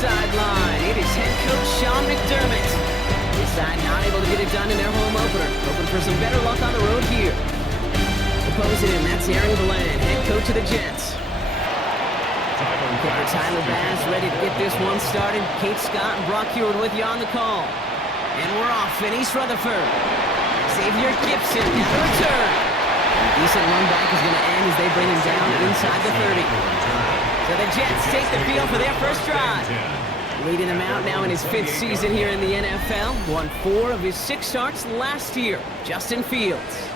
sideline. It is head coach Sean McDermott. This side not able to get it done in their home opener. Hoping for some better luck on the road here. Opposing him, that's Aaron Glenn, head coach of the Jets. Kicker Tyler Bass ready to get this one started. Kate Scott and Brock Heward with you on the call. And we're off in East Rutherford. Xavier Gibson at the return. Decent run back is going to end as they bring him down inside the 30. So the Jets take the field for their first drive. Leading him out now in his 5th season here in the NFL. Won 4 of his 6 starts last year. Justin Fields.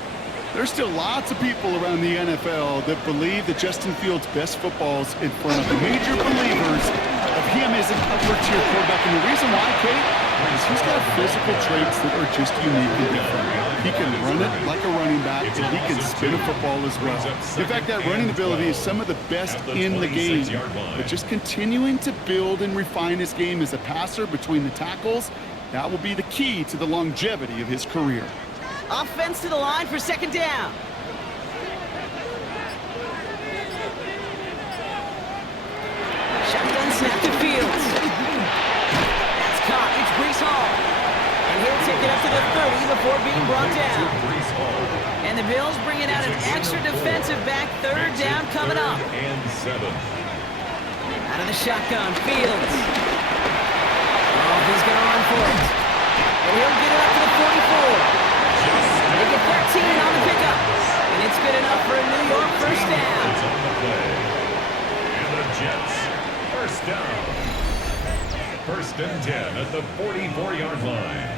There's still lots of people around the NFL that believe that Justin Fields' best football is in front of major believers of him as an upper-tier quarterback. And the reason why, Kate, is he's got physical traits that are just unique and different. He can run it like a running back, and he can spin a football as well. In fact, that running ability is some of the best in the game. But just continuing to build and refine his game as a passer between the tackles, that will be the key to the longevity of his career. Offense to the line for second down. Shotgun snap to Fields. That's caught. It's Breece Hall. And he'll take it up to the 30 before being brought down. And the Bills bringing out an extra defensive back. Third down coming up. Out of the shotgun, Fields. Oh, he's going to run for it. And he'll get it up to the 44. They get 13 on the pickup, and it's good enough for a New York first down. And the Jets, first down. 1st and 10 at the 44-yard line.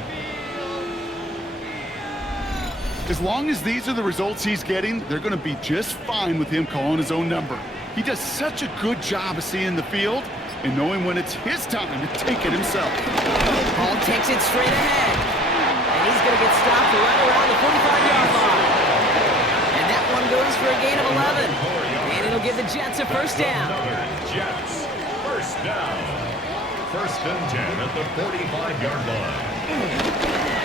As long as these are the results he's getting, they're going to be just fine with him calling his own number. He does such a good job of seeing the field and knowing when it's his time to take it himself. Hall takes it straight ahead. He's going to get stopped right around the 45-yard line. And that one goes for a gain of 11. And it'll give the Jets a first down. Jets, first down. 1st and 10 at the 45-yard line.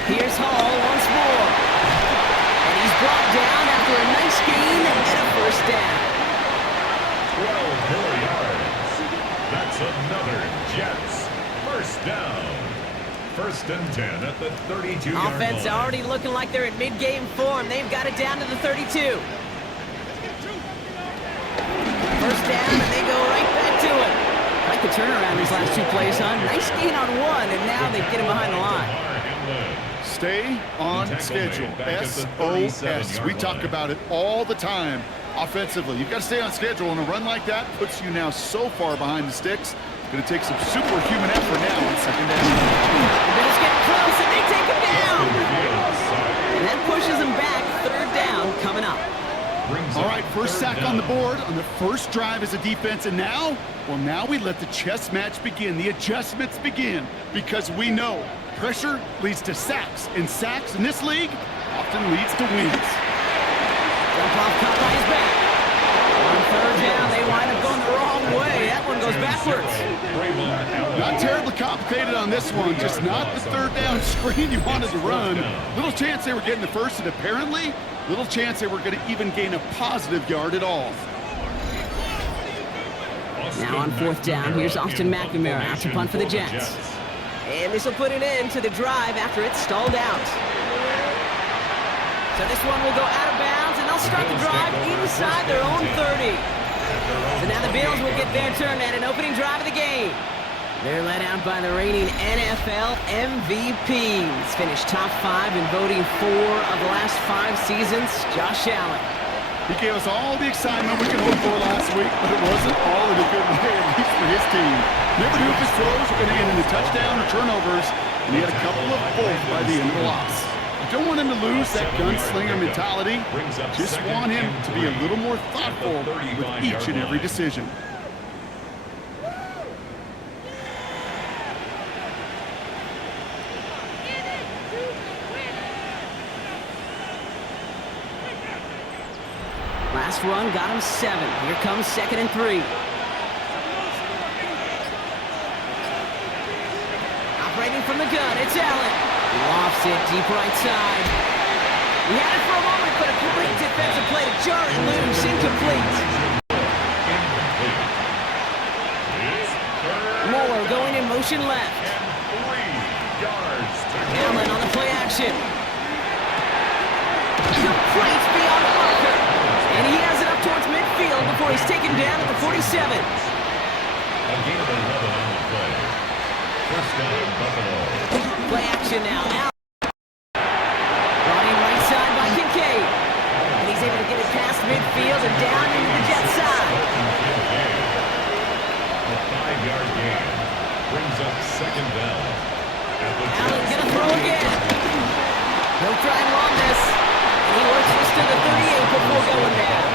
Here's Hall once more. And he's brought down after a nice gain and a first down. 12 more yards. That's another Jets first down. 1st and 10 at the 32-yard line. Offense already looking like they're in mid-game form. They've got it down to the 32. First down, and they go right back to it. Like the turnaround these last 2 plays, huh? Nice gain on 1, and now they get him behind the line. Stay on schedule. SOS. We talk about it all the time offensively. You've got to stay on schedule, and a run like that puts you now so far behind the sticks. Going to take some superhuman effort now on second down. The Bills get close, and they take him down. And that pushes him back. Third down coming up. All right, first sack on the board on the first drive as a defense. And now, well, now we let the chess match begin. The adjustments begin because we know pressure leads to sacks. And sacks in this league often leads to wins. Jump off cut by his back. On third down, they wind up going the wrong way. That one goes backwards. Not terribly complicated on this one, just not the third down screen you wanted to run. Little chance they were getting the first, and apparently, little chance they were going to even gain a positive yard at all. Now on 4th down, here's Austin McNamara out to punt for the Jets. And this will put an end to the drive after it's stalled out. So this one will go out of bounds, and they'll start the drive inside their own 30. So now the Bills will get their turn at an opening drive of the game. They're led out by the reigning NFL MVPs. Finished top 5 in voting 4 of the last 5 seasons, Josh Allen. He gave us all the excitement we could hope for last week, but it wasn't all in a good way, at least for his team. Never knew if his throws were going to end in a touchdown or turnovers, and he had a couple of both by the end of the loss. You don't want him to lose that gunslinger mentality. Just want him to be a little more thoughtful with each and every decision. Last run got him 7. Here comes 2nd and 3. Operating from the gun, it's Allen. Lofts it deep right side. He had it for a moment, but a great defensive play to jar it loose. Incomplete. Moore going in possession left. And 3 yards to go. Allen on the play action. Complete beyond the marker. And he has it up towards midfield before he's taken down at the 47. A gain of 11 on the play. First down, Buffalo. Play action now. Allen. Brought in right side by Kincaid. And he's able to get it past midfield and down into the Jet side. A 5-yard gain brings up second down. Allen gonna throw again. He'll try and run this. And he works this to the 38 before going down.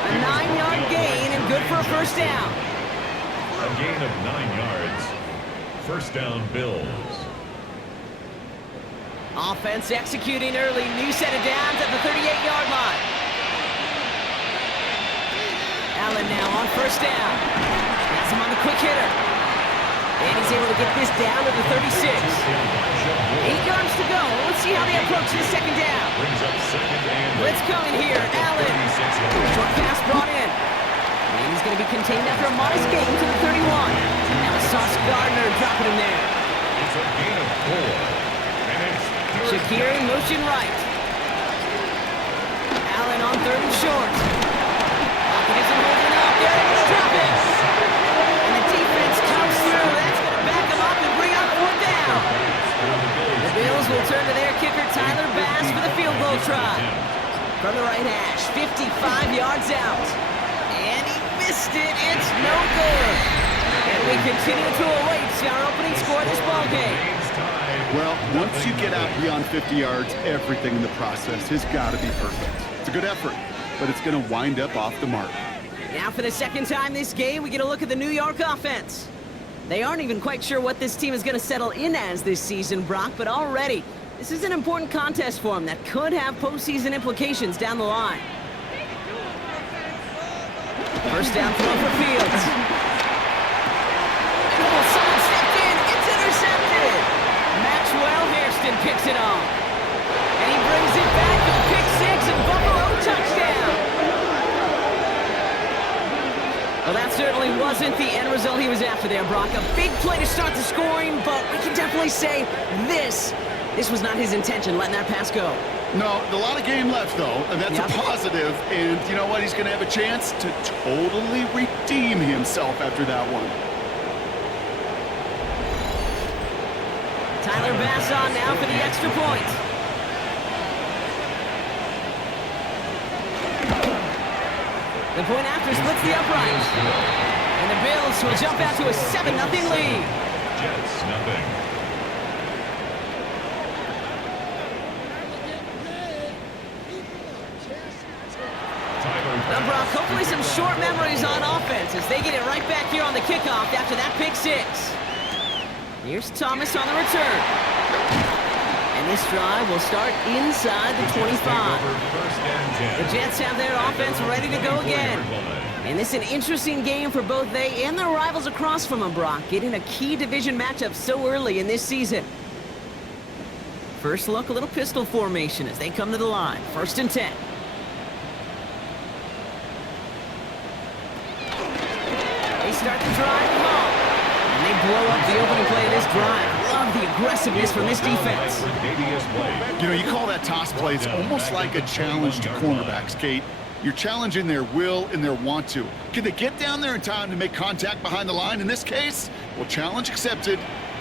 A 9-yard gain and good for a first down. A gain of 9 yards. First down, Bills. Offense executing early. New set of downs at the 38-yard line. Allen now on first down. Has him on the quick hitter. And he's able to get this down to the 36. 8 yards to go. Let's see how they approach this second down. Brings up second and Blitz coming here. Allen. Short pass brought in. And he's going to be contained after a modest gain to the 31. Now it's Sauce Gardner dropping him there. it's a gain of 4. And it's Shakir in motion right. Allen on third and short. Pocket isn't holding up. There it is. Drop it. And the defense comes through. That's going to back him up and bring up fourth down. The Bills will turn to their kicker, Tyler Bass, for the field goal try. From the right hash, 55 yards out. And he missed it. It's no good. And we continue to await our opening score of this ballgame. Well, once you get out beyond 50 yards, everything in the process has got to be perfect. It's a good effort, but it's going to wind up off the mark. Now for the second time this game, we get a look at the New York offense. They aren't even quite sure what this team is going to settle in as this season, Brock, but already, this is an important contest for them that could have postseason implications down the line. First down throw for Fields. Oh, someone stepped in. It's intercepted. Maxwell Hairston picks it off. And he brings it back for the pick six and Buffalo touchdown. Well, that certainly wasn't the end result he was after there, Brock. A big play to start the scoring, but we can definitely say this was not his intention, letting that pass go. No, a lot of game left, though, and that's a positive. And you know what? He's going to have a chance to totally redeem himself after that one. Tyler Bass on now for the extra point. The point after splits the upright. And the Bills will jump out to a 7-0 lead. Jets, nothing. Now, Brock, hopefully some short memories on offense as they get it right back here on the kickoff after that pick six. Here's Thomas on the return. And this drive will start inside the 25. The Jets have their offense ready to go again. And this is an interesting game for both they and their rivals across from them, Brock, getting a key division matchup so early in this season. First look, a little pistol formation as they come to the line. 1st and 10. They start the drive long. And they blow up the opening play of this drive. Love the aggressiveness from this defense. You know, you call that toss play, it's almost like a challenge to cornerbacks, Kate. You're challenging their will and their want to. Can they get down there in time to make contact behind the line? In this case, well, challenge accepted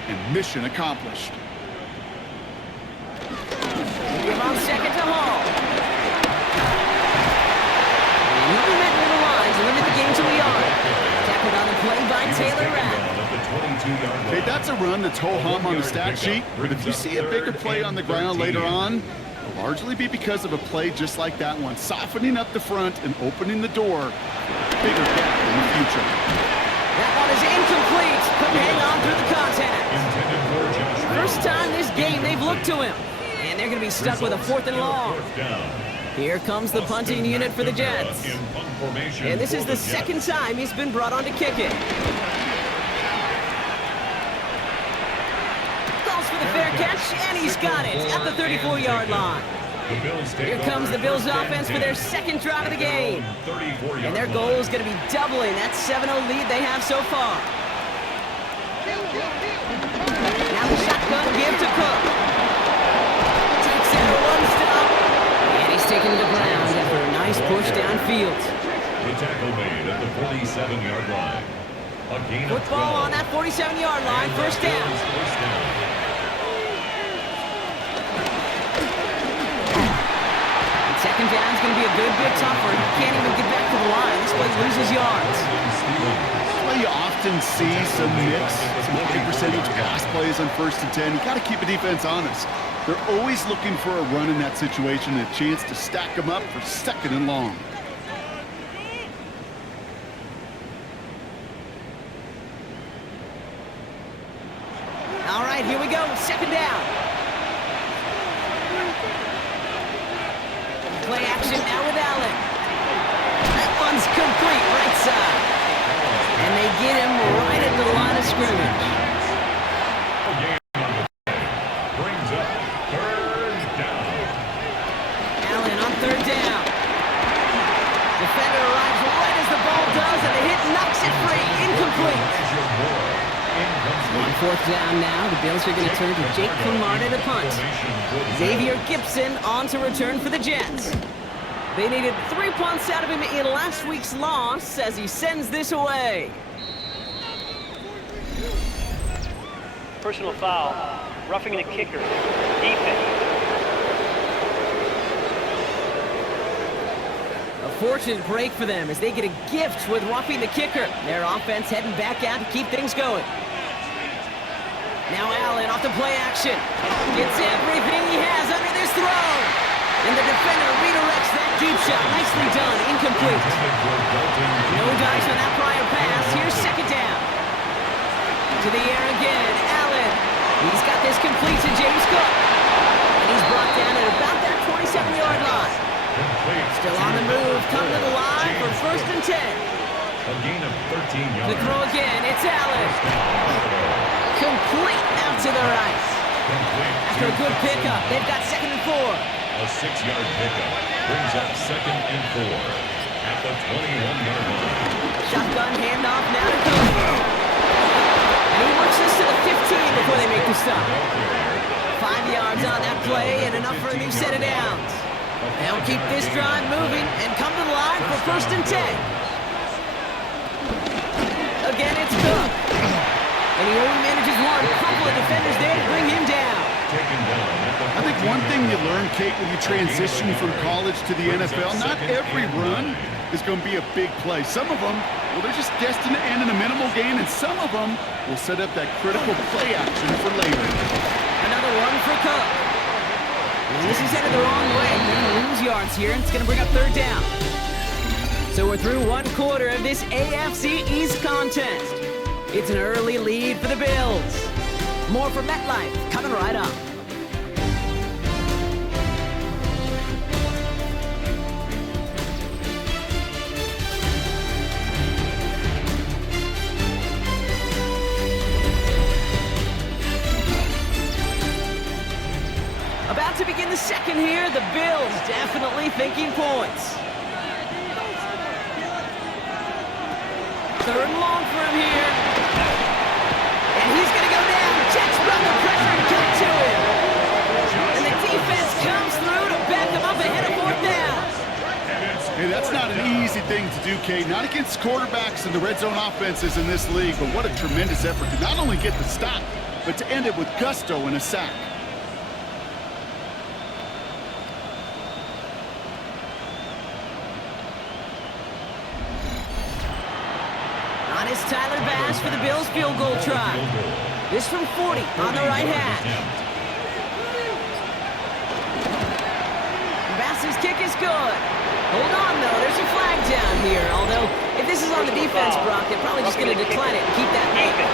and mission accomplished. Give on second to Hall. And he met near the line to limit the game to a yard. Tackled on the play by Taylor Rapp. Okay, that's a run that's ho-hum on the stat sheet, but if you see a bigger play on the ground later on, it'll largely be because of a play just like that one, softening up the front and opening the door for a bigger gap in the future. That one is incomplete. Couldn't hang on through the contact. First time this game they've looked to him. And they're going to be stuck with a 4th and long. Here comes the punting unit for the Jets. And this is the second time he's been brought on to kick it. Calls for the fair catch, and he's got it at the 34-yard line. Here comes the Bills offense for their second drive of the game. And their goal is going to be doubling that 7-0 lead they have so far. Now the shotgun give to Cook. Takes it for one stop. And he's taken to the ground after a nice push downfield. The tackle made at the 47-yard line. A gain of 12. Football on that 47-yard line, first down. First down. And second down is going to be a good bit tougher. He can't even get back to the line. This play loses yards. Well, you often see some mix, some high percentage pass plays on 1st and 10. You got to keep the defense honest. They're always looking for a run in that situation and a chance to stack them up for 2nd and long. All right, here we go. Second down. Play action now with Allen. That one's complete, right side. And they get him right at the line of scrimmage. Brings up 3rd down. Allen on 3rd down. Defender arrives right as the ball does, and the hit knocks it free. Incomplete. On 4th down now, the Bills are going to turn to Jake Camarda to punt. Xavier Gibson on to return for the Jets. They needed 3 punts out of him in last week's loss as he sends this away. Personal foul, roughing the kicker, defense. A fortunate break for them as they get a gift with roughing the kicker. Their offense heading back out to keep things going. Now Allen off the play action. Gets everything he has under this throw. And the defender redirects that deep shot. Nicely done. Incomplete. No dice on that prior pass. Here's 2nd down. To the air again. Allen. He's got this complete to James Cook. And he's brought down at about that 27-yard line. Still on the move. Coming to the line for 1st and 10. A gain of 13 yards. The throw again. It's Allen. Complete out to the right. After a good pickup, they've got 2nd and 4. A 6-yard pickup brings up 2nd and 4 at the 21-yard line. Shotgun handoff now to Cook. And he works this to the 15 before they make the stop. 5 yards on that play and enough for a new set of downs. They'll keep this drive moving and come to the line for 1st and 10. Again, it's Cook. And he only manages one. A couple of defenders there to bring him down. I think one thing you learn, Kate, when you transition from college to the NFL, not every run is going to be a big play. Some of them, well, they're just destined to end in a minimal gain, and some of them will set up that critical play action for later. Another one for Cook. And this is headed the wrong way. They're going to lose yards here, and it's going to bring up 3rd down. So we're through 1 quarter of this AFC East contest. It's an early lead for the Bills. More from MetLife coming right up. About to begin the second here, the Bills definitely thinking points. 3rd and long for him here. And he's going to go down. Jets run the pressure and cut to him. And the defense comes through to back him up ahead of 4th down. Hey, that's not an easy thing to do, Kate. Not against quarterbacks and the red zone offenses in this league, but what a tremendous effort to not only get the stop, but to end it with gusto and a sack. It's Tyler Bass for the Bills field goal try. This from 40 on the right hash. Bass's kick is good. Hold on, though. There's a flag down here. Although, if this is on the defense, Brock, they're probably just going to decline it and keep that moving.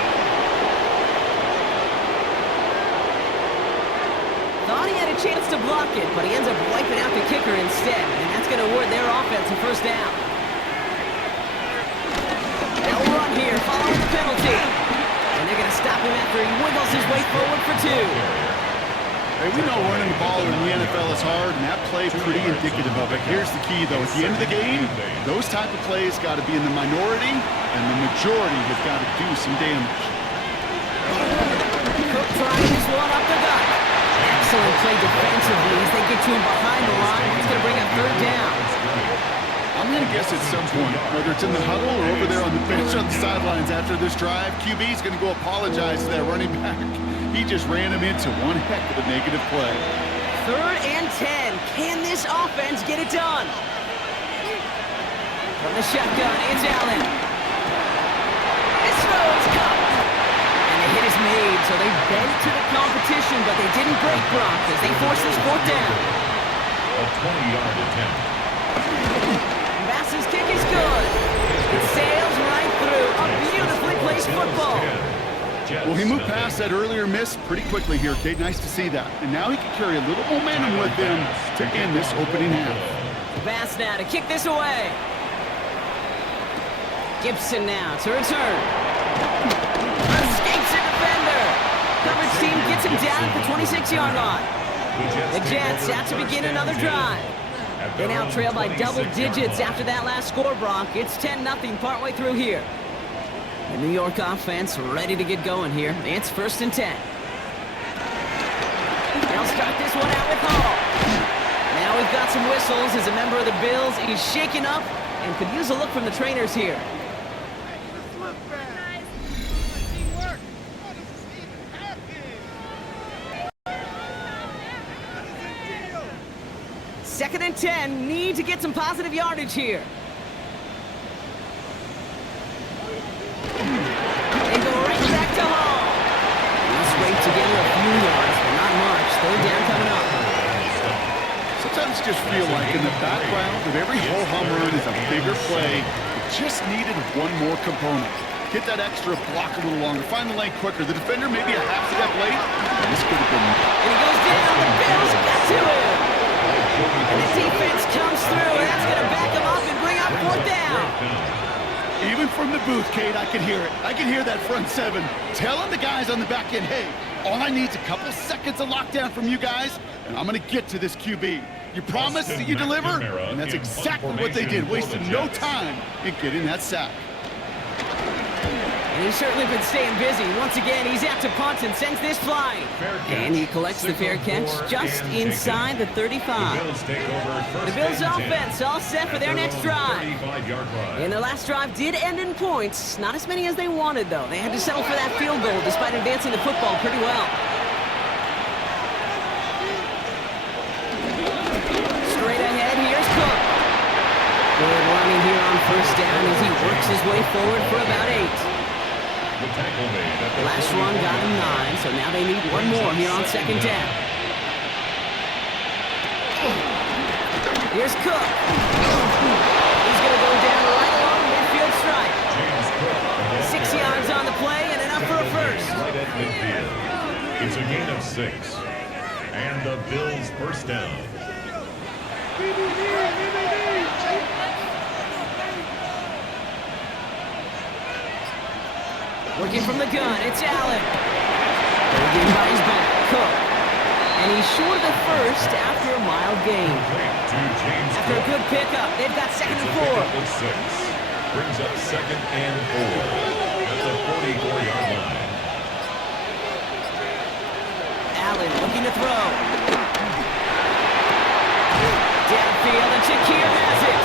Thought he had a chance to block it, but he ends up wiping out the kicker instead. And that's going to award their offense a 1st down. They'll run here, following the penalty. And they're going to stop him after he wiggles his way forward for 2. Hey, we know running the ball in the NFL is hard, and that play pretty indicative of it. Here's the key, though. At the end of the game, those type of plays got to be in the minority, and the majority have got to do some damage. one up the gut. Excellent play defensively as they get to him behind the line. It's going to bring up third down. I'm going to guess at some point, whether it's in the huddle or over there on the bench on the sidelines after this drive, QB's going to go apologize to that running back. He just ran him into one heck of a negative play. 3rd and 10. Can this offense get it done? From the shotgun, it's Allen. This throws cut. And the hit is made, so they bent to the competition, but they didn't break Brock as they force this 4th down. A 20-yard attempt. Bass's kick is good. It sails right through. A beautifully placed football. Well, he moved past that earlier miss pretty quickly here, Kate. Nice to see that. And now he can carry a little momentum with him to end this opening half. Bass now to kick this away. Gibson now to return. Escapes a defender. Coverage team gets him down at the 26-yard line. The Jets out to begin another drive. They now trail by double digits after that last score, Brock. It's 10-0 partway through here. The New York offense ready to get going here. It's 1st and 10. They'll start this one out with Hall. Now we've got some whistles as a member of the Bills is shaken up and could use a look from the trainers here. Second and 10, need to get some positive yardage here. They go right back to Hall. He'll scrape together a few yards, but not much. 3rd down coming up. Sometimes just feel like in the background of every ho-hum run is a bigger play. It just needed one more component. Get that extra block a little longer. Find the lane quicker. The defender maybe a half step late. This could have been... And he goes down. The Bills got to him. And the defense comes through, and that's going to back him up and bring up 4th down. Even from the booth, Kate, I can hear it. I can hear that front 7 telling the guys on the back end, hey, all I need is a couple seconds of lockdown from you guys, and I'm going to get to this QB. You promise that you deliver, and that's exactly what they did, wasting no time in getting that sack. And he's certainly been staying busy. Once again, he's out to punt and sends this flying. And he collects the fair catch just inside the 35. The Bills offense all set for their next drive. And their last drive did end in points. Not as many as they wanted, though. They had to settle for that field goal despite advancing the football pretty well. Straight ahead, here's Cook. Good running here on 1st down as he works his way forward for about 8. Last run got him 9, so now they need one more here on 2nd down. Here's Cook. He's going to go down right along the midfield stripe. 6 yards on the play and enough for a first. Right at midfield. It's a gain of 6. And the Bills' 1st down. Working from the gun, it's Allen. Holding by his back, Cook. And he's short of the first after a mild gain. After a good pickup, they've got 2nd and 4. Brings up 2nd and 4 at the 44-yard line. Allen looking to throw. Downfield, and Shakir has it.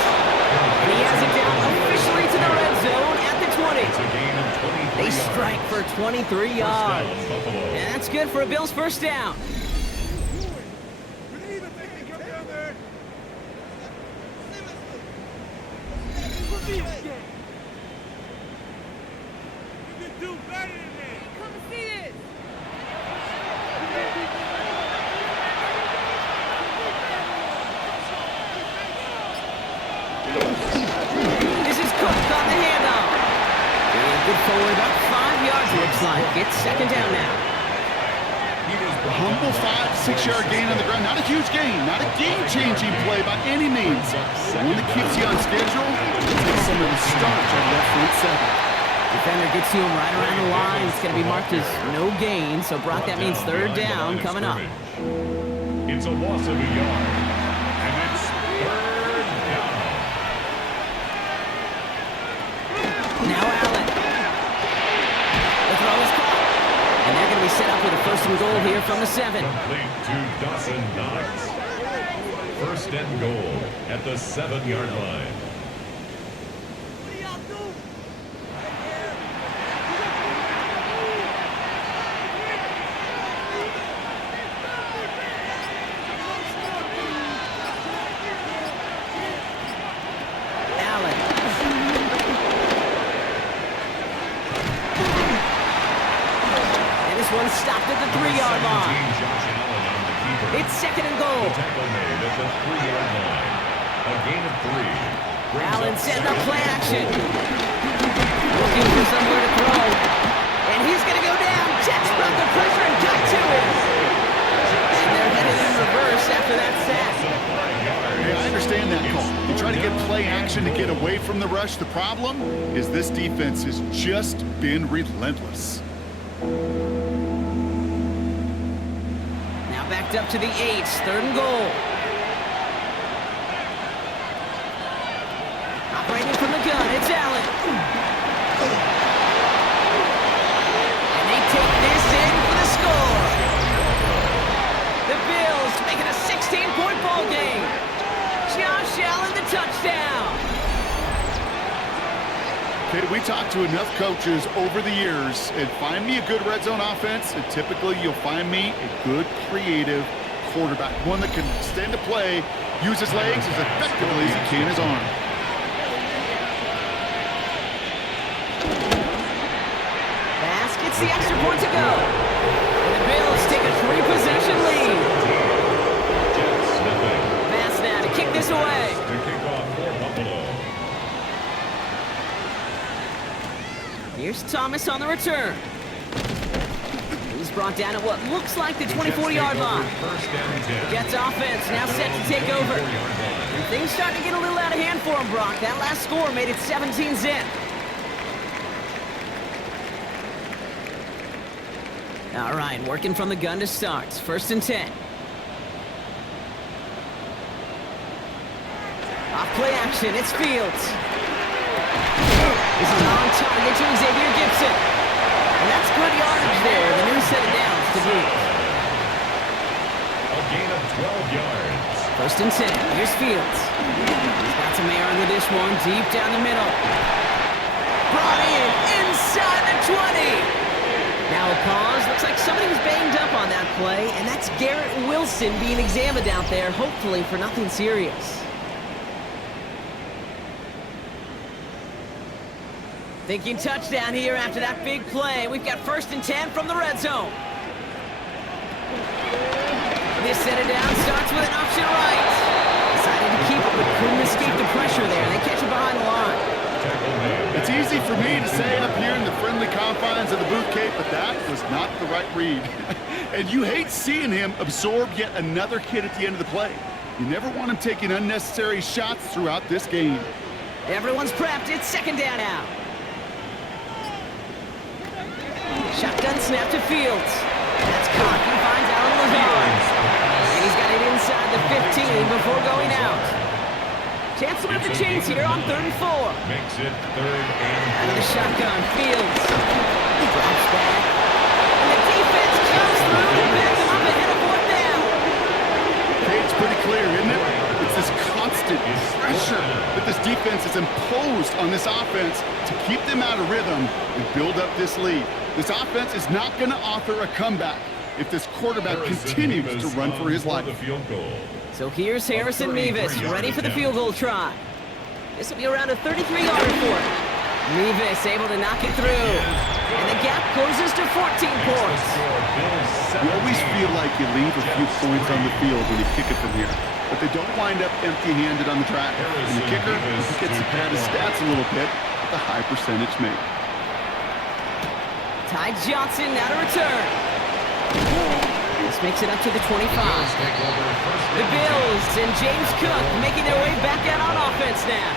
And he has it down officially to the red zone at the 20. It's a gain of 23 They strike for 23 yards. And that's good for a Bills 1st down. This is Cook on the handoff. And good forward up 5 yards, looks like. It's 2nd down now. A humble 5-6-yard gain on the ground. Not a huge gain. Not a game-changing play by any means. But one that keeps you on schedule and takes some of the starch out of that front 7. Defender gets to him right around the line. It's going to be marked as no gain. So, Brock, that means 3rd down coming up. It's a loss of a yard. And it's 3rd down. Now Allen. The throw is caught. And they're going to be set up with a 1st and and goal here from the 7. Complete to Dawson Knox. First and goal at the 7-yard line. One stopped at the 3-yard line. It's second and goal. The tackle made at the 3-yard line. A gain of 3. Allen setting up play action. Looking for somewhere to throw. And he's going to go down. Jets brought the pressure and got to him. And they're headed in reverse after that sack. Hey, I understand that call. You try to get play action to get away from the rush. The problem is this defense has just been relentless. Backed up to the 8, third and goal. Operating from the gun, it's Allen. And they take this in for the score. The Bills make it a 16-point ball game. Josh Allen, the touchdown. Okay, we talked to enough coaches over the years, and find me a good red zone offense, and typically you'll find me a good creative quarterback, one that can stand to play, use his legs as effectively as he can his arm. Pass gets the extra point to go. And the Bills take a 3-possession lead. Pass now to kick this away. To kick off for Buffalo. Here's Thomas on the return. He's brought down at what looks like the 24-yard line. Jets offense now set to take over. And things starting to get a little out of hand for him, Brock. That last score made it 17-zip. All right, working from the gun to start. First and 10. Off play action, it's Fields. This is on target to Xavier Gibson. And that's good yardage there. The new set of downs to boot. A gain of 12 yards. First and 10. Here's Fields. He's got some air under this one. Deep down the middle. Brought in inside the 20. Now a pause. Looks like somebody was banged up on that play. And that's Garrett Wilson being examined out there. Hopefully for nothing serious. Thinking touchdown here after that big play. We've got first and 10 from the red zone. This set it down starts with an option right. Decided to keep it, but couldn't escape the pressure there. They catch it behind the line. It's easy for me to say up here in the friendly confines of the boot cape, but that was not the right read. And you hate seeing him absorb yet another hit at the end of the play. You never want him taking unnecessary shots throughout this game. Everyone's prepped. It's second down now. Shotgun snap to Fields. That's caught. He finds Allen Lazard. And he's got it inside the 15 before going out. Chance to move the chains here on 3rd and 4. Makes it 3rd and 4. Out of the shotgun, Fields. Drops back. And the defense comes through and backs him up ahead of 4th down. Okay, it's pretty clear, isn't it? It's this constant pressure that this defense has imposed on this offense to keep them out of rhythm and build up this lead. This offense is not going to author a comeback if this quarterback continues to run for his life. So here's Harrison Mevis, ready for the field goal try. This will be around a 33-yarder for him. Mevis able to knock it through. And the gap closes to 14 points. You always feel like you leave a few points on the field when you kick it from here. But they don't wind up empty-handed on the track. And the kicker gets to pad his stats a little bit with a high percentage make. Ty Johnson now to return. This makes it up to the 25. The Bills and James Cook making their way back out on offense now.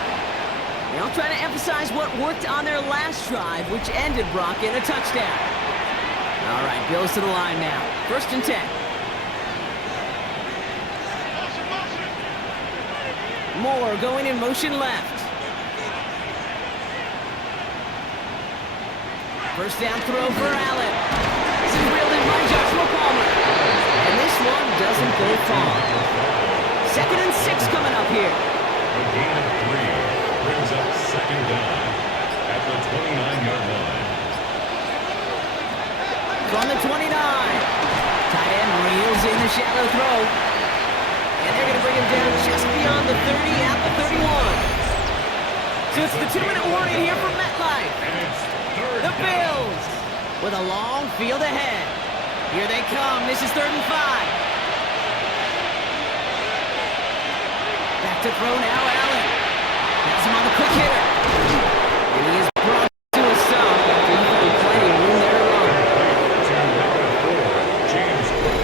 They'll try to emphasize what worked on their last drive, which ended, Brock, in a touchdown. All right, Bills to the line now. First and 10. Moore going in motion left. First down throw for Allen. This is reeled in by Joshua Palmer. And this one doesn't go far. 2nd and 6 coming up here. A gain of 3 brings up 2nd down at the 29-yard line. From the 29. Tight end reels in the shallow throw. And they're going to bring him down just beyond the 30 at the 31. So it's the 2-minute warning here from MetLife. And it's 3rd The down. Bills with a long field ahead. Here they come. This is 3rd and 5. Back to throw now, Allen. Has him on the quick hitter. And he is brought to a stop after he found plenty of room there to run. To number 4, James Cook.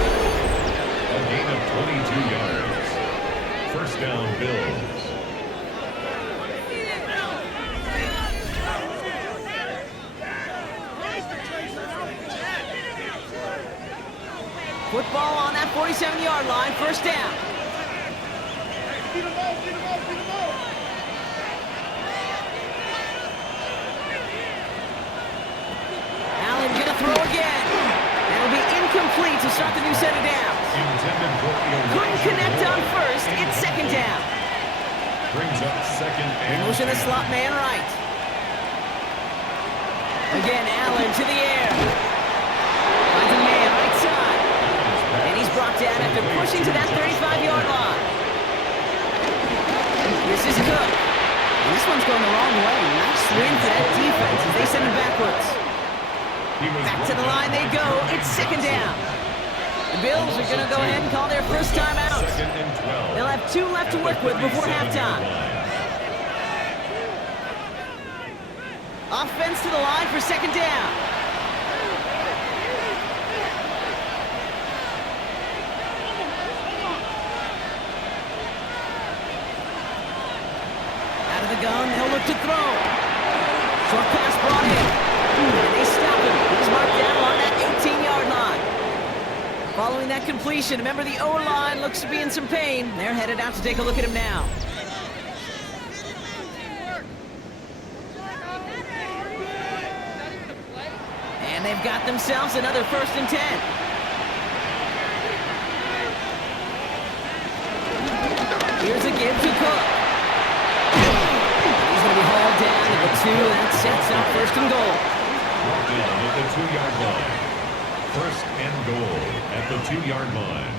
A gain of 22 yards. 1st down, Bills. Football on that 47-yard line. 1st down. Allen gonna throw again. That'll be incomplete to start the new set of downs. Intended for the Couldn't connect on 1st. It's 2nd down. Brings up 2nd and Motion a 10. slot man right. Again, Allen to the air. Finds a man right side. And he's brought down after pushing to that 35-yard line. This is Cook. And this one's going the wrong way. Nice win for that defense as they send him backwards. Back to the line they go. It's 2nd down. The Bills are going to go ahead and call their first timeout. 2nd and 12. They'll have 2 left to work with before halftime. Offense to the line for 2nd down. Out of the gun, they'll look to throw. Short pass brought in. And they stop him. He's marked down along that 18-yard line. Following that completion, remember the O-line looks to be in some pain. They're headed out to take a look at him now. And they've got themselves another 1st and 10. Here's a give to Cook. He's going to be hauled down at the 2. That sets up 1st and goal. Brought down at the 2-yard line. 1st and goal at the 2-yard line.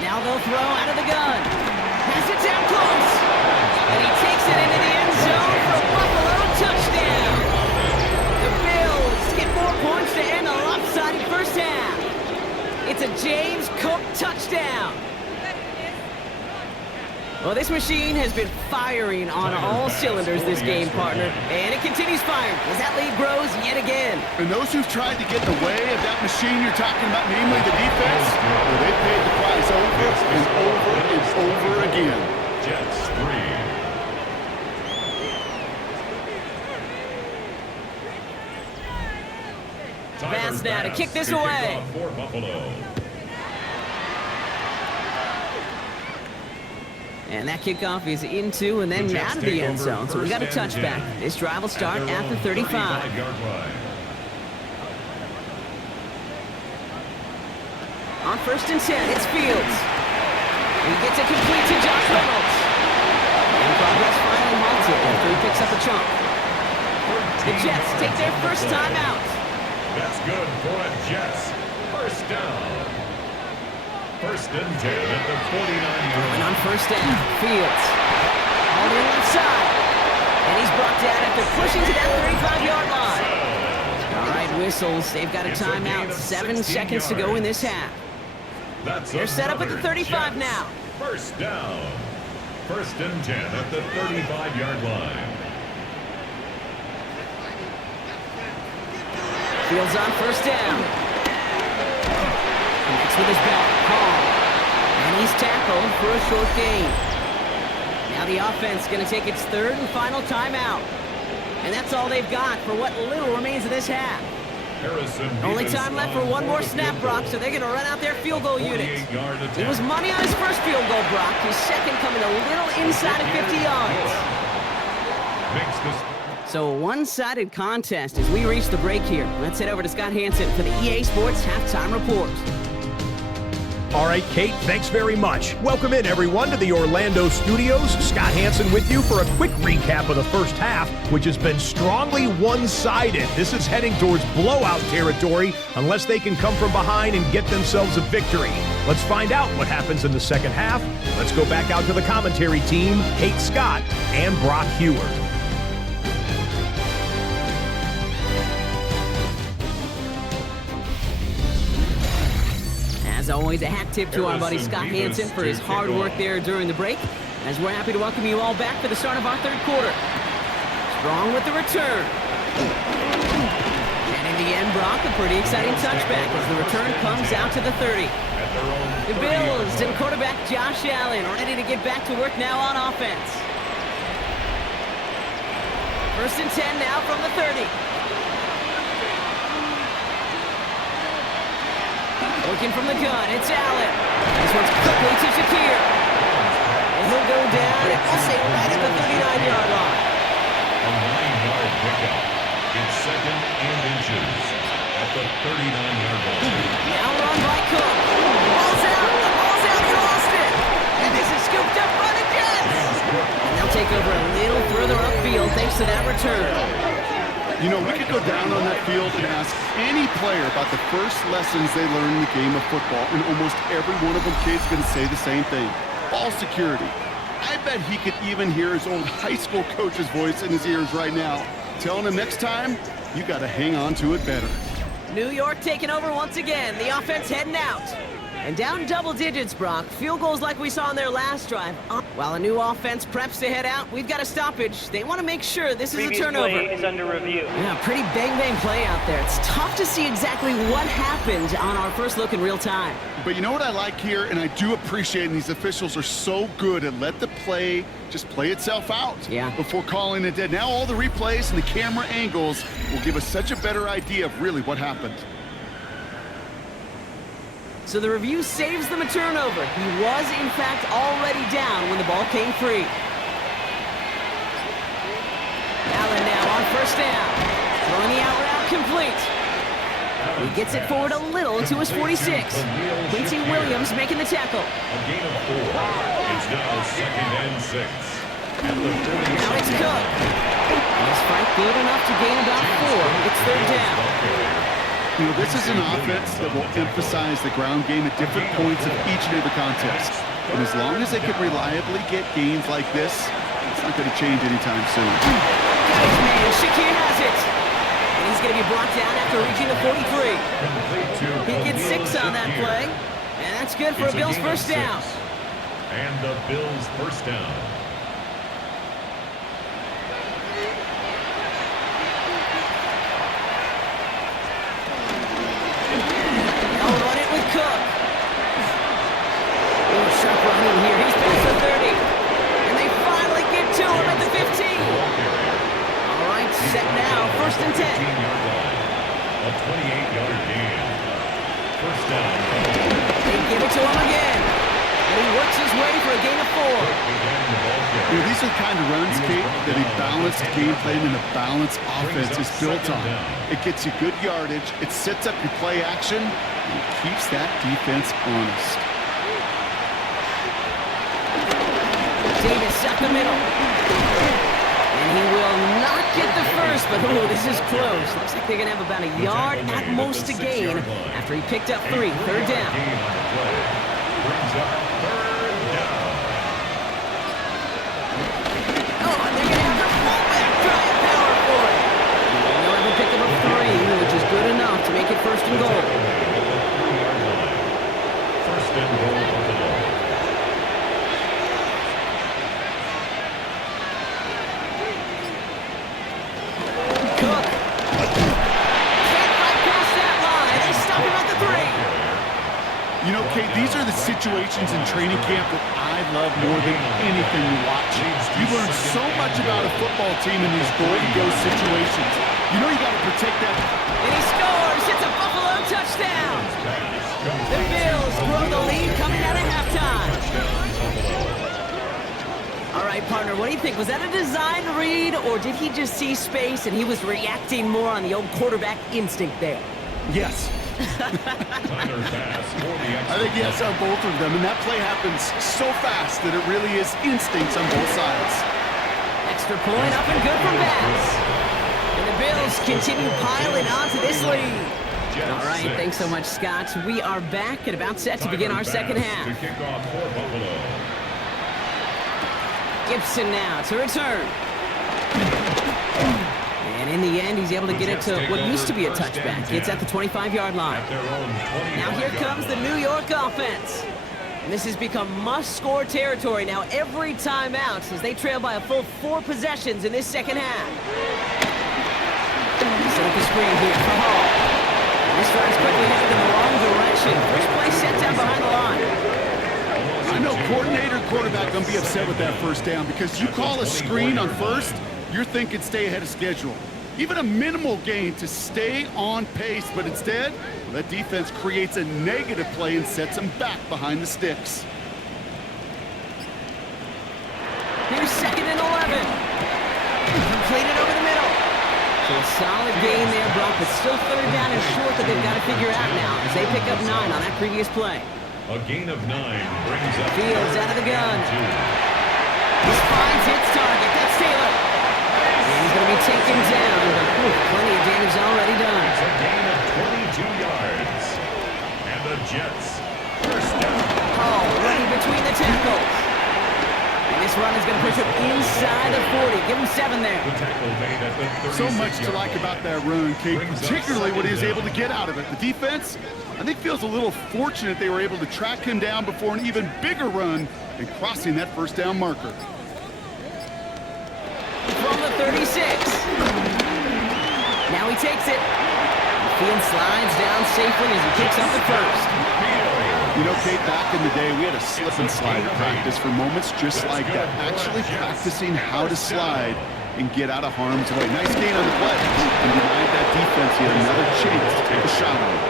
Now they'll throw out of the gun. Has it down close. And he takes it into the end zone for a Buffalo touchdown. The Bills get 4 points to end a lopsided 1st half. It's a James Cook touchdown. Well, this machine has been firing on all cylinders this game, partner. And it continues firing as that lead grows yet again. And those who've tried to get in the way of that machine you're talking about, namely the defense, well, they paid the price over and over and over again. Jets 3. Vance now to kick this kick away. off for Buffalo. And that kickoff is into and then The Jets out of the take end over zone. So we got a 1st and touchback. 10. This drive will start their at the own 35. 35-yard line. On 1st and 10, it's Fields. He gets it complete to Josh Reynolds. And progress finally halted after he picks up a chunk. The Jets take their first time out. That's good for a Jets. 1st down. 1st and 10 at the 49-yard And line. on 1st down, Fields. All the way left side. And he's brought down after pushing to that 35-yard line. All right, whistles. They've got a It's a gain timeout. of 7 16 seconds to go in this half. That's They're set up at the another 35 Jets. now. 1st down. 1st and 10 at the 35-yard line. Fields on 1st down. Connects with his back. Hall. And he's tackled for a short gain. Now the offense going to take its 3rd and final timeout. And that's all they've got for what little remains of this half. Only time left for one more snap, Brock, so they're going to run out their field goal unit. It was money on his first field goal, Brock. His second coming a little inside of 50 yards. So a one-sided contest as we reach the break here. Let's head over to Scott Hansen for the EA Sports Halftime Report. All right, Kate, thanks very much. Welcome in, everyone, to the Orlando studios. Scott Hansen with you for a quick recap of the first half, which has been strongly one-sided. This is heading towards blowout territory unless they can come from behind and get themselves a victory. Let's find out what happens in the second half. Let's go back out to the commentary team, Kate Scott and Brock Hewer. As always, a hat tip to our buddy Scott Hansen for his hard work there during the break, as we're happy to welcome you all back for the start of our third quarter. Strong with the return. And in the end, Brock, a pretty exciting touchback as the return comes out to the 30. The Bills and quarterback Josh Allen ready to get back to work now on offense. 1st and 10 now from the 30. Looking from the gun, it's Allen. This one's quickly to Shakir. And he'll go down, and we'll say right at the 39-yard line. A 9-yard pickup. It's 2nd and inches at the 39-yard line. Now run by Cook. Ball's out, he lost it. And this is scooped up by the Jets. And they'll take over a little further upfield thanks to that return. You know, we could go down on that field and ask any player about the first lessons they learned in the game of football, and almost every one of them kids going to say the same thing. Ball security. I bet he could even hear his old high school coach's voice in his ears right now, telling him next time, you got to hang on to it better. New York taking over once again. The offense heading out. And down double digits, Brock. Field goals like we saw on their last drive. While a new offense preps to head out, we've got a stoppage. They want to make sure this is a turnover. Previous play is under review. Yeah, pretty bang play out there. It's tough to see exactly what happened on our first look in real time. But you know what I like here, and I do appreciate, and these officials are so good at let the play just play itself out before calling it dead. Now all the replays and the camera angles will give us such a better idea of really what happened. So the review saves them a turnover. He was, in fact, already down when the ball came free. Allen now on 1st down. Throwing the out route complete. He gets it forward a little to his 46. Quincy Williams making the tackle. A gain of 4. It's now 2nd and 6. At the 40. Now it's Cook. Is Frank good enough to gain about 4? It's 3rd down. You know, this is an offense that will emphasize the ground game at different points of each and every contest. And as long as they can reliably get gains like this, it's not going to change anytime soon. Got his man. Shakir has it. And he's going to be brought down after reaching the 43. He gets 6 on that play. And that's good for a Bills 1st down. And the Bills 1st down. Cook. Sharp running here. He's past the 30. And they finally get to him at the 15. All right, set now. 1st and 10. A 28-yard gain. 1st down. They give it to him again. And he works his way for a gain of 4. You know, these are the kind of runs, Kate, that a balanced game plan and a balanced offense is built on. It gets you good yardage. It sets up your play action. And it keeps that defense honest. Davis up the middle. And he will not get the first, but this is close. Looks like they're going to have about a yard at most to gain after he picked up 3. 3rd down. Brings up 3rd down. Oh, and they're going to have the fullback drive power for it. They'll have a pickup of 3, which is good enough to make it 1st and goal. 1st and goal for the Bills. Cook. Can't bypass that line. They stop him at the 3. You know, Kate, these are the situations in training camp that I love more than anything you watch. You learn so much about a football team in these go-to-go situations. You know you got to protect that. And he scores. It's a Buffalo touchdown. The Bills grow the lead coming out of halftime. All right, partner, what do you think? Was that a design read, or did he just see space and he was reacting more on the old quarterback instinct there? Yes. I think yes on both of them, and that play happens so fast that it really is instincts on both sides. Extra point up and good for Bass. And the Bills continue piling onto this lead. All right, thanks so much, Scott. We are back and about set to begin our second half. To kick off for Buffalo. Gibson now to return. And in the end, he's able to get it to what used to be a touchback. It's at the 25-yard line. Now here comes the New York offense. And this has become must-score territory now every time out as they trail by a full 4 possessions in this second half. Set up the screen here for Hall. And this drive's quickly headed in the wrong direction. First play set down behind the line. I know coordinator and quarterback going to be upset with that first down because you call a screen on first, you're thinking stay ahead of schedule. Even a minimal gain to stay on pace, but instead, that defense creates a negative play and sets them back behind the sticks. Here's 2nd and 11. Completed over the middle. So a solid gain there, Brock, but still 3rd down and short that they've got to figure out now as they pick up 9 on that previous play. A gain of 9 brings up Fields out of the gun. This finds its target. That's Taylor. And he's going to be taken down, but plenty of damage already done. It's a gain of 22 yards. And the Jets first down. Hall running between the tackles. And this run is going to push him inside the 40. Give him 7 there. The tackle made at the 36-yard So much to like about that run, Kate, particularly what he was able to get out of it. The defense, I think, feels a little fortunate they were able to track him down before an even bigger run and crossing that first down marker. From the 36. Now he takes it. Fields slides down safely as he kicks up the first. You know, Kate, back in the day, we had a slip and slide practice for moments just like that. Actually practicing how to slide and get out of harm's way. Nice gain on the play. And denied that defense yet another chance to take a shot on it.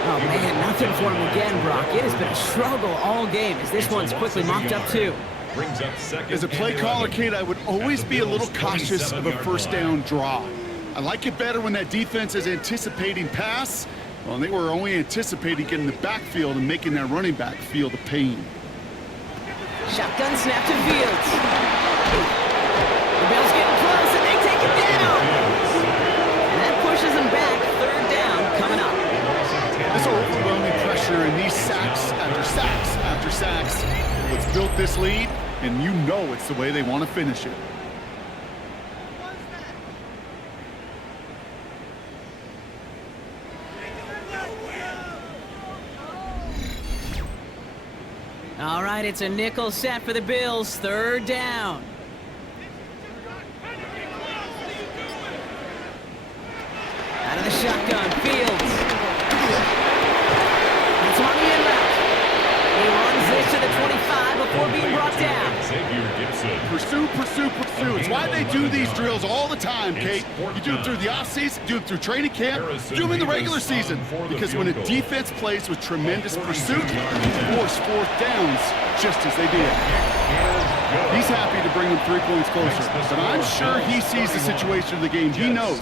Oh, man, nothing for him again, Brock. It has been a struggle all game as this one's quickly mopped up, too. Brings up 2nd. As a play caller, Kate, I would always be a little cautious of a first down draw. I like it better when that defense is anticipating pass. Well, they were only anticipating getting the backfield and making that running back feel the pain. Shotgun snap to Fields. The Bills getting close, and they take it down. And that pushes them back. 3rd down coming up. This overwhelming pressure and these sacks after sacks after sacks. What's built this lead, and you know it's the way they want to finish it. All right, it's a nickel set for the Bills. 3rd down. Out of the shotgun, Fields. It's on the inbound. He runs this to the 25 before being brought down. Pursue, pursue, pursue. It's why they do these drills all the time, Kate. You do it through the offseason, do it through training camp, do them in the regular season. Because when a defense plays with tremendous pursuit, you force 4th downs just as they did. He's happy to bring them 3 points closer, but I'm sure he sees the situation of the game. He knows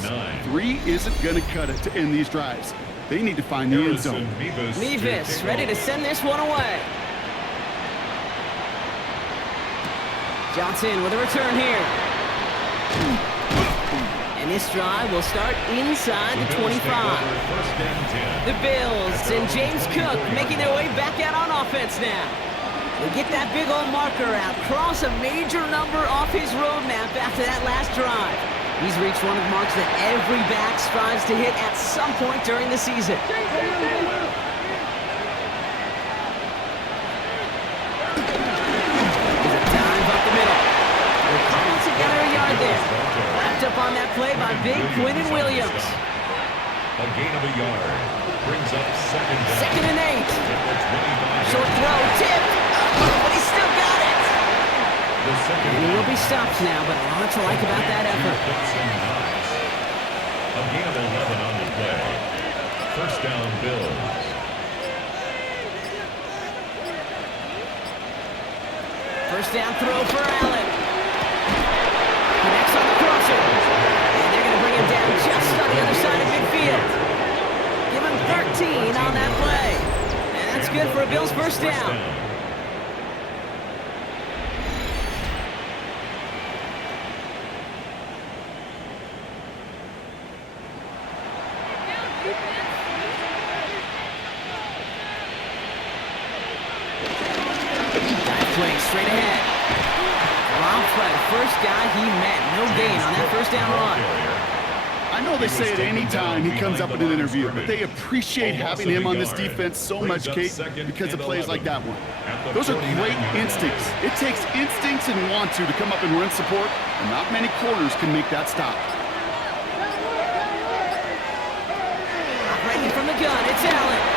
3 isn't going to cut it to end these drives. They need to find the end zone. Mevis ready to send this one away. Johnson with a return here. And this drive will start inside the 25. The Bills and James Cook making their way back out on offense now. They get that big old marker out, cross a major number off his roadmap after that last drive. He's reached one of the marks that every back strives to hit at some point during the season. Up on that play by Big Quinnen Williams. A gain of a yard. Brings up 2nd down. 2nd and 8. Short throw, tipped. But he still got it. And he will be stopped now, but a lot to like about that effort. A First down throw for Allen. Connects on the crosser. And they're going to bring him down just on the other side of midfield. Give him 13 on that play. And that's good for a Bills first down. Straight ahead. Robbed by the first guy he met. No gain on that first down run. I know they say it any time he comes up in an interview, but they appreciate having him on this defense so much, Kate, because of plays like that one. Those are great instincts. It takes instincts and want to come up and run support, and not many corners can make that stop. Operating from the gun, it's Allen.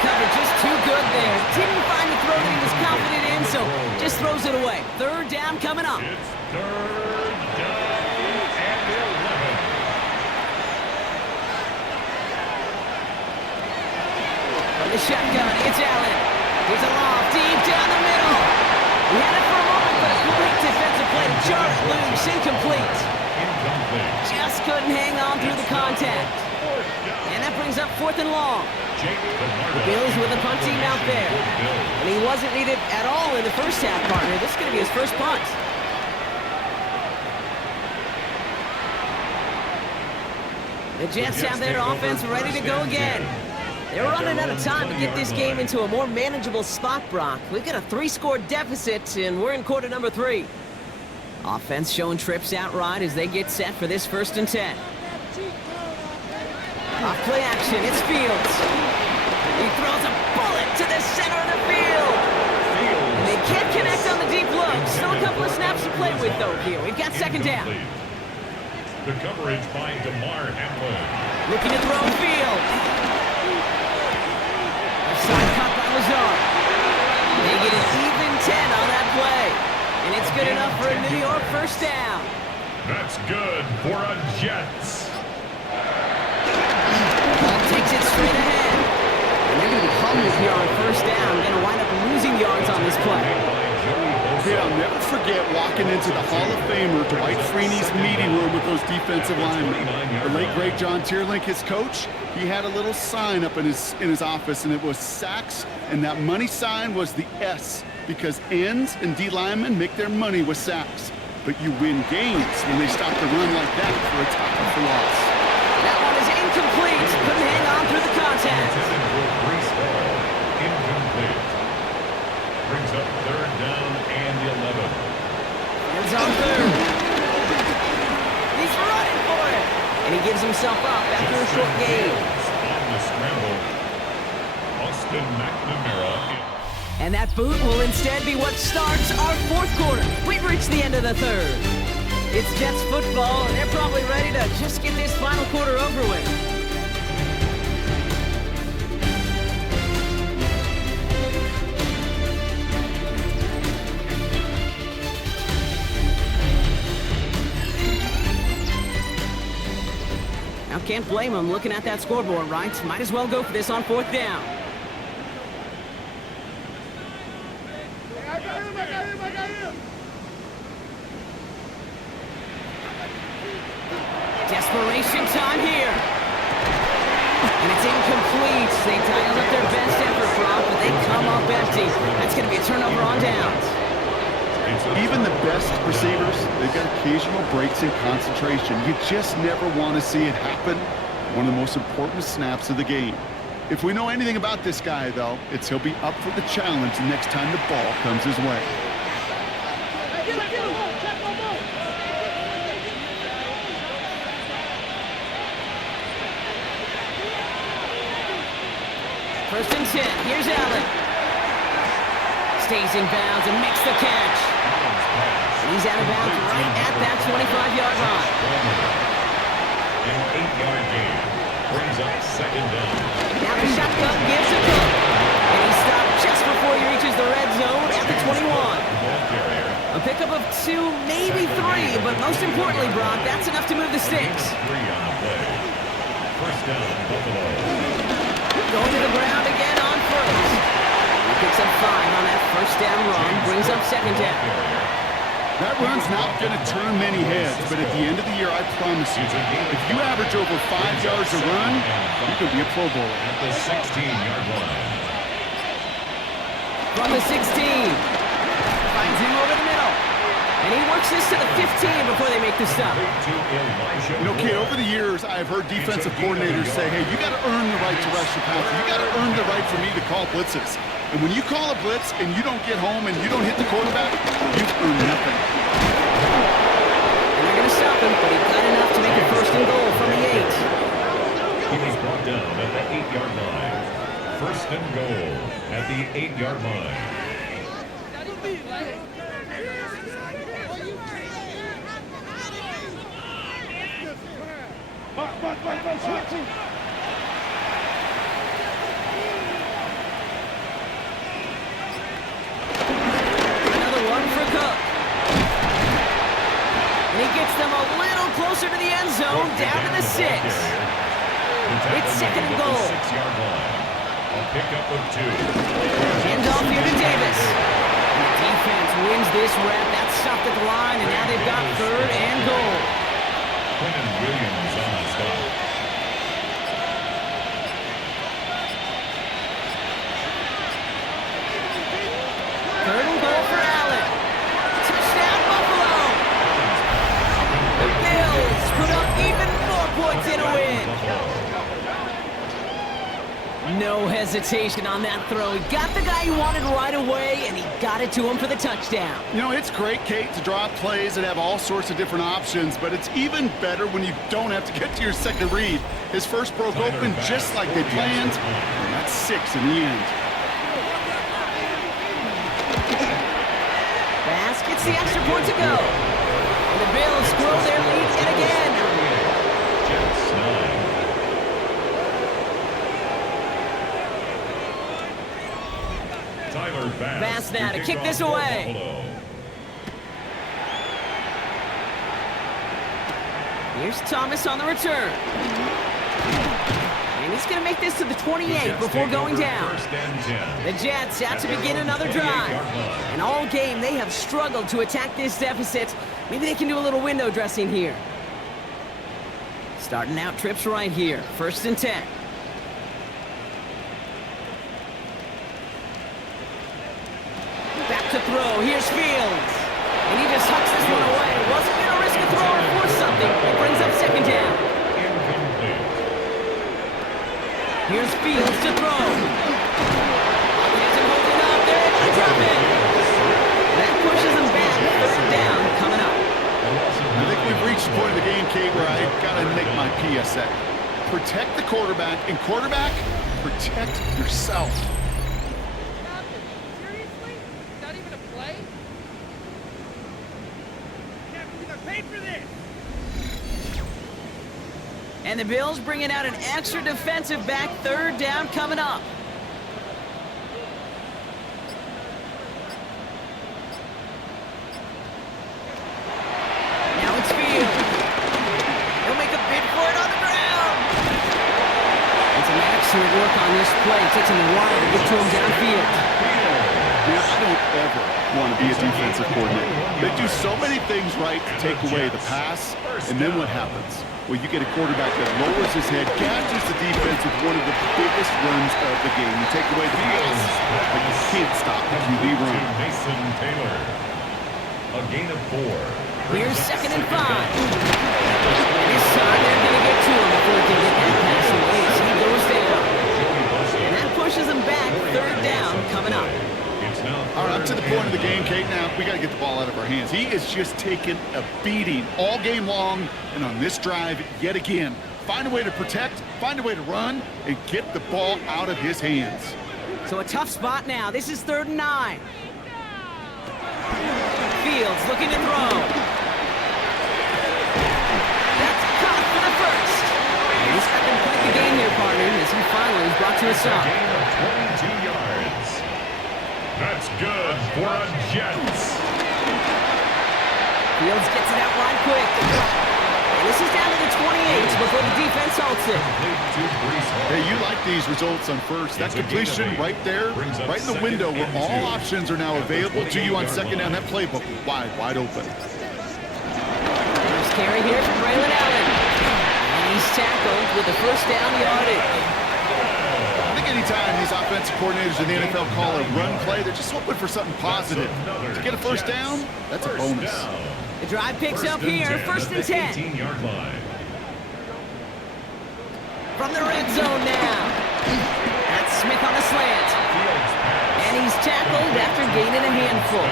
Cover just too good there. Didn't find the throw that he was confident in, so just throws it away. Third down coming up. It's third down and 11. From the shotgun, it's Allen. Here's a lob deep down the middle. He had it for a moment, but a great defensive play to jar it loose. Incomplete. Just couldn't hang on through the contact. And that brings up 4th and long. The Bills with a punt team out there. And he wasn't needed at all in the first half, partner. This is going to be his first punt. The Jets have their offense ready to go again. They're running out of time to get this game into a more manageable spot, Brock. We've got a 3-score deficit, and we're in quarter number 3. Offense showing trips out right as they get set for this 1st and 10. Off play action, it's Fields. He throws a bullet to the center of the field. And they can't connect on the deep look. Still a couple of snaps to play with, though, here. We've got 2nd down. The coverage by DeMar Hamlin. Looking to throw Fields. Left side cut by Lazar. They get an even 10 on that play. And it's good enough for a New York first down. That's good for a Jets. Takes it straight ahead. And they're going to be humbled here on first down. Going to wind up losing yards on this play. Yeah, I'll never forget walking into the Hall of Famer Dwight Freeney's meeting room with those defensive linemen. The late, great John Tierlink, his coach, he had a little sign up in his office, and it was sacks, and that money sign was the S, because ends and D linemen make their money with sacks. But you win games when they stop the run like that for a tackle for loss. That one is incomplete. Couldn't hang on through the contact. Incomplete. Brings up 3rd down and 11. Hands on 3rd. He's running for it. And he gives himself up after a short game. On the scramble, Austin McNamara. And that boot will instead be what starts our 4th quarter. We've reached the end of the 3rd. It's Jets football, and they're probably ready to just get this final quarter over with. Now, can't blame them looking at that scoreboard, right? Might as well go for this on 4th down. Desperation time here. And it's incomplete. They dialed up their best effort, Brock, but they come up empty. That's going to be a turnover on downs. Even the best receivers, they've got occasional breaks in concentration. You just never want to see it happen. One of the most important snaps of the game. If we know anything about this guy, though, it's he'll be up for the challenge next time the ball comes his way. First and 10. Here's Allen. Stays in bounds and makes the catch. He's out of bounds right at that 25-yard line. An 8-yard gain brings up 2nd down. Now the shotgun gives it up. And he stopped just before he reaches the red zone at the 21. A pickup of 2, maybe 3, but most importantly, Brock, that's enough to move the sticks. 3 on the play. First down, Buffalo. Going to the ground again on first. Picks up 5 on that first down run. Brings up second down. That run's not going to turn many heads, but at the end of the year, I promise you, if you average over 5 yards a run, you could be a Pro Bowler. At the 16-yard line. From the 16. Finds him over the middle. And he works this to the 15 before they make the stop. You know, Kate, over the years, I've heard defensive coordinators say, hey, you got to earn the right to rush your passer. You got to earn the right for me to call blitzes. And when you call a blitz and you don't get home and you don't hit the quarterback, you've earned nothing. And they're going to stop him, but he got enough to make it first and goal from the 8. He was brought down at the 8-yard line. First and goal at the 8-yard line. Another one for Cook. And he gets them a little closer to the end zone, down to the 6. It's second and goal. 6-yard line. A pickup of 2. Hands off here to Davis. And the defense wins this rep. That's stopped at the line, and now they've got third and goal. Quentin Williams on the stop. Third and goal for Allen. Touchdown, Buffalo. The Bills put up even more points in a win. No hesitation on that throw. He got the guy he wanted right away, and he got it to him for the touchdown. You know, it's great, Kate, to draw up plays and have all sorts of different options, but it's even better when you don't have to get to your second read. His first broke open just like they planned, and that's 6 in the end. Bass gets the extra point to go. And the Bills grow their lead yet again. Jets 9. Tyler Bass now to kick this away. Here's Thomas on the return. And he's going to make this to the 28 before going down. The Jets out to begin another drive. And all game, they have struggled to attack this deficit. Maybe they can do a little window dressing here. Starting out trips right here. First and 10. Back to throw. Here's Fields. And he just hucks this one away. Wasn't going to risk a throw or force something. It brings up second down. Here's Fields to throw. Hopkins holds it up. They're able to drop it. That pushes them back. Third down coming up. I think we've reached the point of the game, Kate, where I got to make my PSA. Protect the quarterback, and quarterback, protect yourself. Seriously? Not even a play? Can't believe I paid for this! And the Bills bringing out an extra defensive back. Third down coming up. Now it's Fields. He'll make a bid for it on the ground. And some excellent work on this play. It takes him a while to get to him downfield. Man, I don't ever want to be a defensive coordinator. They do so many things right to take away the pass, and then what happens? Well, you get a quarterback that lowers his head, gashes the defense with one of the biggest runs of the game. You take away the pass, but you can't stop the QB run. Mason Taylor. A gain of 4. Here's second and 5. And this time they're going to get to him before he can get that pass away as he goes down. And that pushes him back. Third down coming up. All right, up to the point of the game, Kate. Now, we got to get the ball out of our hands. He is just taking a beating all game long, and on this drive, yet again. Find a way to protect, find a way to run, and get the ball out of his hands. So a tough spot now. This is 3rd and 9. Fields looking to throw. That's caught for the first. And he's got to complete the game here, partner, as he finally is brought to a stop. Gain of 22 yards. That's good for a Jets. Fields gets it out right quick. And this is down to the 28 before before the defense halts it. Hey, you like these results on first. That completion right there, right in the window where all options are now available to you on second down. That playbook wide open. First carry here from Braylon Allen. And he's tackled with the first down yardage. I think anytime these offensive coordinators in the NFL call a run play, they're just hoping for something positive. To get a first down, that's a bonus. The drive picks up here, first and 10. 18-yard line. From the red zone now. That's Smith on the slant. And he's tackled after gaining a handful.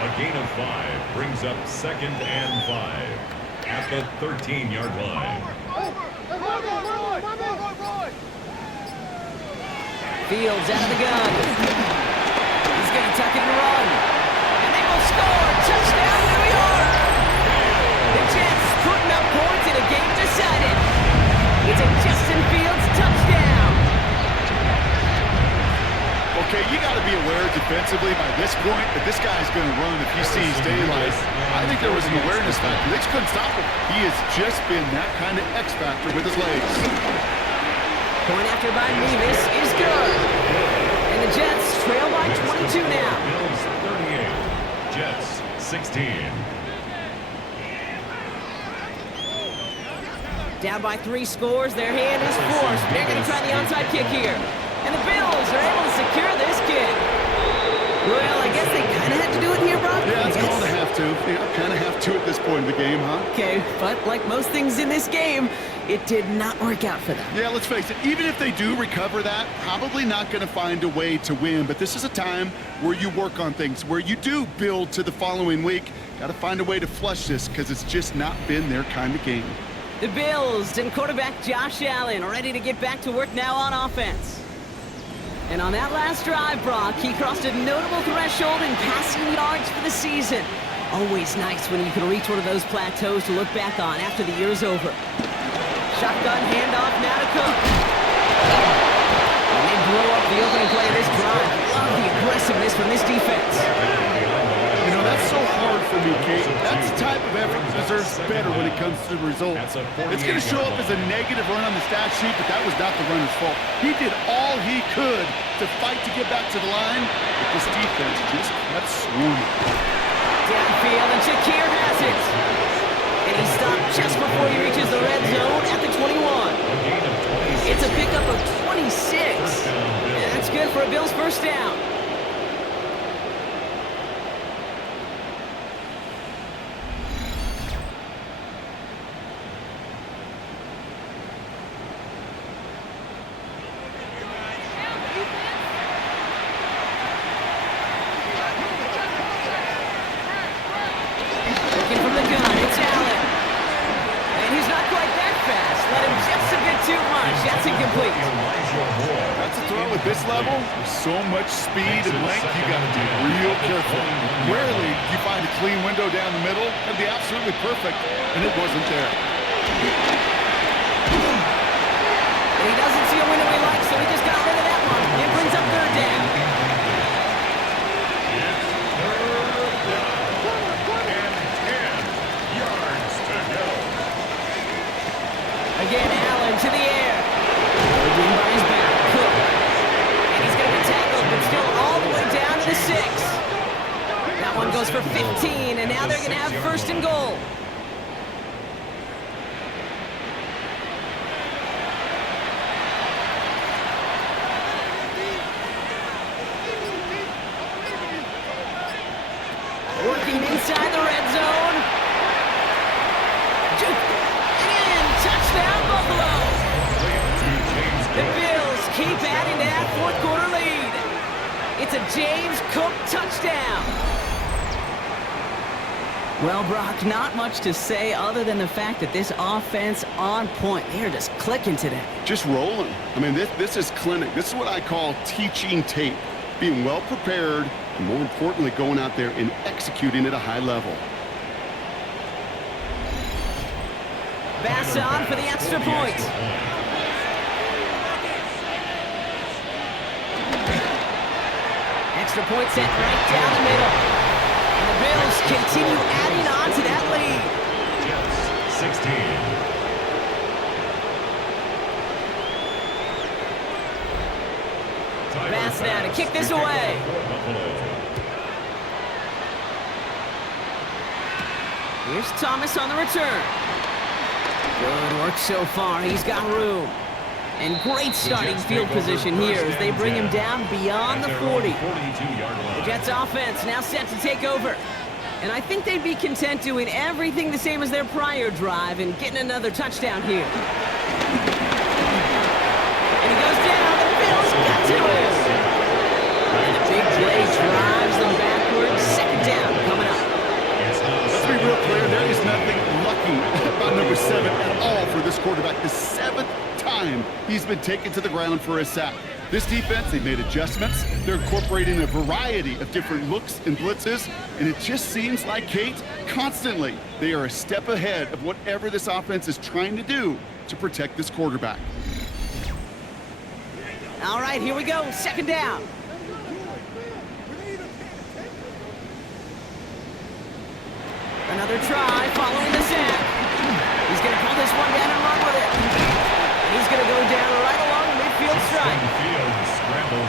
A gain of 5 brings up second and 5 at the 13-yard line. Fields out of the gun. He's going to tuck it and run. And they will score. Touchdown, New York. The Jets putting up points in a game decided. It's a Justin Fields touchdown. Okay, you got to be aware defensively by this point that this guy's going to run if he sees daylight. I think there was an awareness factor. They just couldn't stop him. He has just been that kind of X factor with his legs. Point after by Mevis is good. And the Jets trail by 22 now. Bills 38, Jets 16. Down by 3 scores, their hand is forced. They're going to try the onside kick here. And the Bills are able to secure this kick. Well, I guess they kind of had to do it here, Brock. Yeah, it's called a have to. Yeah, kind of have to at this point in the game, huh? Okay, but like most things in this game, it did not work out for them. Yeah, let's face it, even if they do recover that, probably not going to find a way to win. But this is a time where you work on things, where you do build to the following week. Got to find a way to flush this because it's just not been their kind of game. The Bills and quarterback Josh Allen are ready to get back to work now on offense. And on that last drive, Brock, he crossed a notable threshold in passing yards for the season. Always nice when you can reach one of those plateaus to look back on after the year's over. Shotgun handoff now to Cook. And they blow up the opening play of this drive. Love the aggressiveness from this defense. You know, that's so hard for me, Kate. That's the type of effort that deserves better when it comes to the results. It's going to show up as a negative run on the stat sheet, but that was not the runner's fault. He did all he could to fight to get back to the line, but this defense just kept swarming. Downfield, and Shakir has it. And he stopped just before he reaches the red zone at the 21. It's a pickup of 26. And that's good for a Bills first down. That's incomplete. That's a throw at this level. With so much speed and length, you got to be real careful. Rarely do you find a clean window down the middle. That'd be absolutely perfect, and it wasn't there. He doesn't see a window he likes, so he just got rid of that one. It brings up third down. Again, Allen to the air. Holding by his back. Cook. And he's going to be tackled, but still all the way down to the 6. That one goes for 15, and now they're going to have first and goal. Working inside the red zone. Touchdown, Buffalo! The Bills keep adding to that fourth quarter lead. It's a James Cook touchdown. Well, Brock, not much to say other than the fact that this offense on point. They're just clicking today. Just rolling. I mean, this is clinic. This is what I call teaching tape. Being well prepared, and more importantly, going out there and executing at a high level. Bass on for the extra point. Extra point set right down the middle. And the Bills continue adding on to that lead. Jets 16. chance now to kick this away. Here's Thomas on the return. Good work so far. He's got room. And great starting field position here as they bring him down beyond the 40. The Jets offense now set to take over. And I think they'd be content doing everything the same as their prior drive and getting another touchdown here. And he goes down. The Bills got to him. And the big play drives them backwards. Second down coming up. Let's be real clear, there is nothing lucky about number 7 at all for this quarterback. The 7th time he's been taken to the ground for a sack. This defense, they've made adjustments. They're incorporating a variety of different looks and blitzes, and it just seems like, Kate, constantly they are a step ahead of whatever this offense is trying to do to protect this quarterback. All right, here we go. Second down. Another try following the sack. He's going to pull this one down and run with it. And he's going to go down right along the midfield stripe.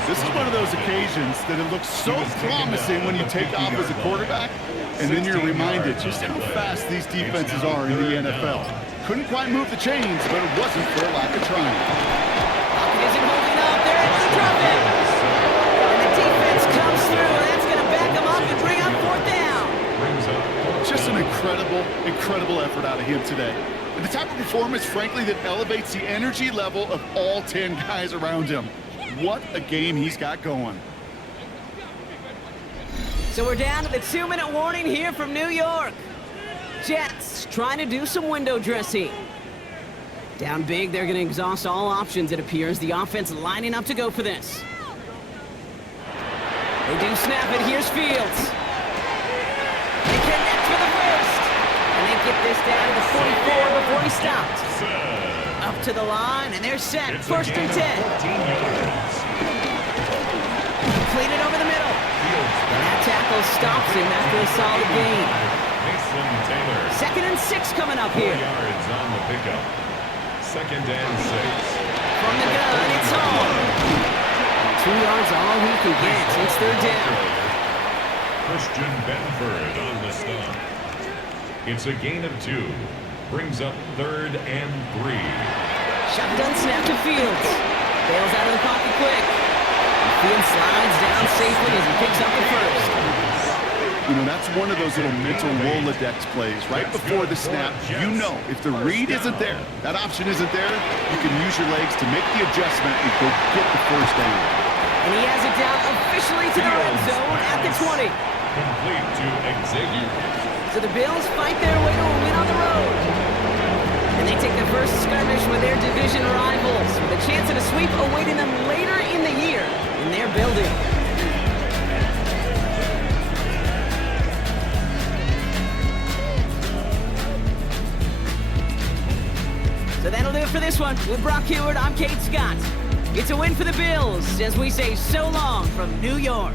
This is one of those occasions that it looks so promising when you take off as a quarterback, and then you're reminded just how fast these defenses are in the NFL. Couldn't quite move the chains, but it wasn't for a lack of trying. Pocket isn't holding up. They're able to drop it. And the defense comes through, and that's going to back them up and bring up fourth down. Just an incredible effort out of him today. And the type of performance, frankly, that elevates the energy level of all 10 guys around him. What a game he's got going. So we're down to the 2-minute warning here from New York. Jets trying to do some window dressing. Down big, they're going to exhaust all options, it appears. The offense lining up to go for this. They do snap it. Here's Fields. They connect for the first. And they get this down to the 44 before he stopped. Up to the line, and they're set. First and 10. Completed over the middle. And that tackle stops him after a solid gain. Second and 6 coming up here. Yards on the pickup. Second and 6. From the gun, it's home. 2 yards all he can get. It's third down. Christian Benford on the stop. It's a gain of 2. Brings up third and 3. Shotgun snap to Fields. Bails out of the pocket quick. And Fields slides down safely as he picks up the first. You know, that's one of those little mental Rolodex plays. Right before the snap, you know if the read isn't there, that option isn't there, you can use your legs to make the adjustment and go get the first down. And he has it down officially to the red zone at the 20. Complete to Xavier. So the Bills fight their way to a win on the road. And they take their first skirmish with their division rivals, with a chance at a sweep awaiting them later in the year in their building. So that'll do it for this one. With Brock Heward, I'm Kate Scott. It's a win for the Bills as we say so long from New York.